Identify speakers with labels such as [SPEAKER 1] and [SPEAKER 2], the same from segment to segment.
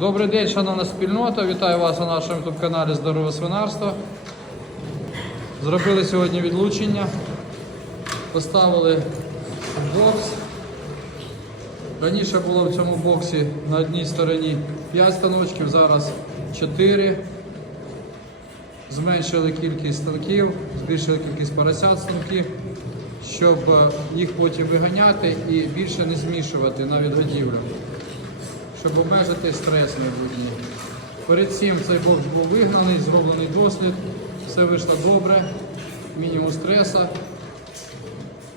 [SPEAKER 1] Добрий день, шановна спільнота. Вітаю вас на нашому youtube каналі Здорове свинарство. Зробили сьогодні відлучення. Поставили бокс. Раніше було в цьому боксі на одній стороні 5 станочків, зараз 4. Зменшили кількість станків, збільшили кількість поросят станків, щоб е, їх потім виганяти і більше не змішувати на відгодівлю щоб обмежити стрес майбутній. Перед цим цей бокс був вигнаний, зроблений дослід, все вийшло добре, мінімум стреса.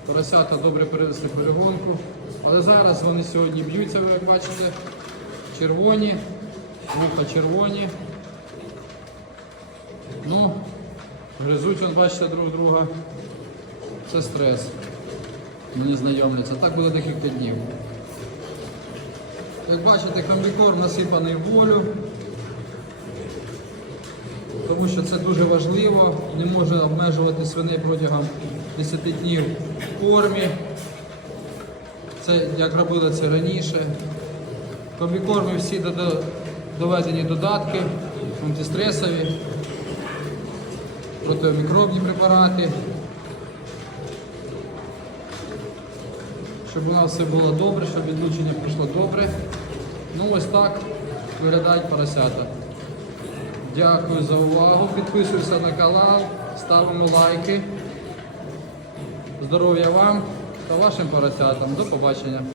[SPEAKER 1] Поросята добре перенесли перегонку. Але зараз вони сьогодні б'ються, ви бачите, червоні, вуха червоні. Ну, гризуть, вон, бачите, друг друга. Це стрес. Мені знайомляться. Так буде декілька днів. Як бачите, комбікорм насипаний в волю, тому що це дуже важливо, не може обмежувати свиней протягом 10 днів в кормі. Це як робили це раніше. В комбікормі всі доведені додатки, антистресові, протимікробні препарати. Щоб у нас все було добре, щоб відлучення пройшло добре. Ну ось так виглядають поросята. Дякую за увагу. Підписуйся на канал, ставимо лайки. Здоров'я вам та вашим поросятам. До побачення.